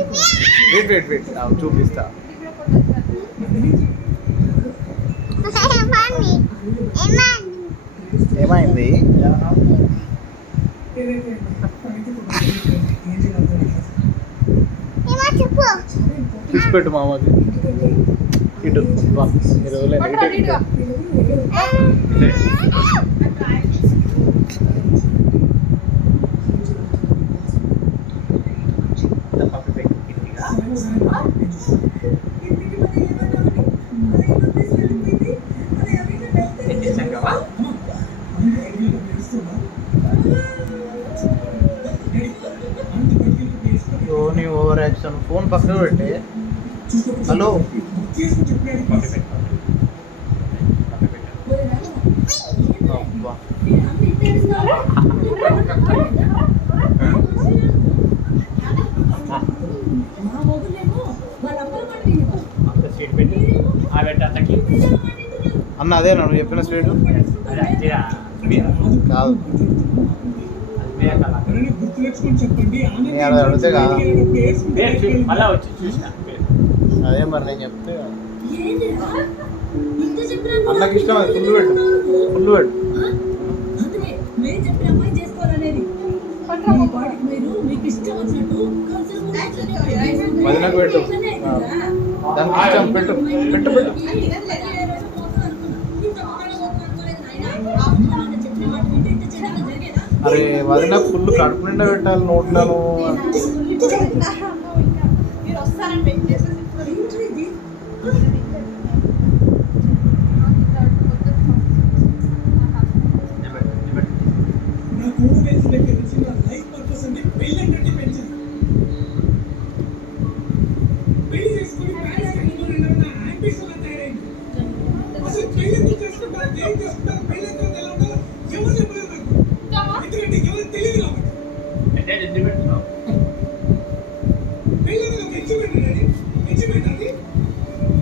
Wait చూపిస్తా. ఏమైంది? తీసుపెట్టు మామకి ఇటు నీ ఓవర్ యాక్షన్. ఫోన్ పక్కన పెట్టి హలో అబ్బా అన్న అదేనా నువ్వు చెప్పిన స్వీటు? కాదు నేను అడిగితే కాదు. అదే మరి నేను చెప్తే అన్నకి ఇష్టం. అది ఫుల్ పెట్టు. వదినకు పెట్టు. దానికి ఇష్టం. పెట్టు. అరే వదిన ఫుల్ కడుపు నిండా పెట్టాలి నోట్లను. నాకు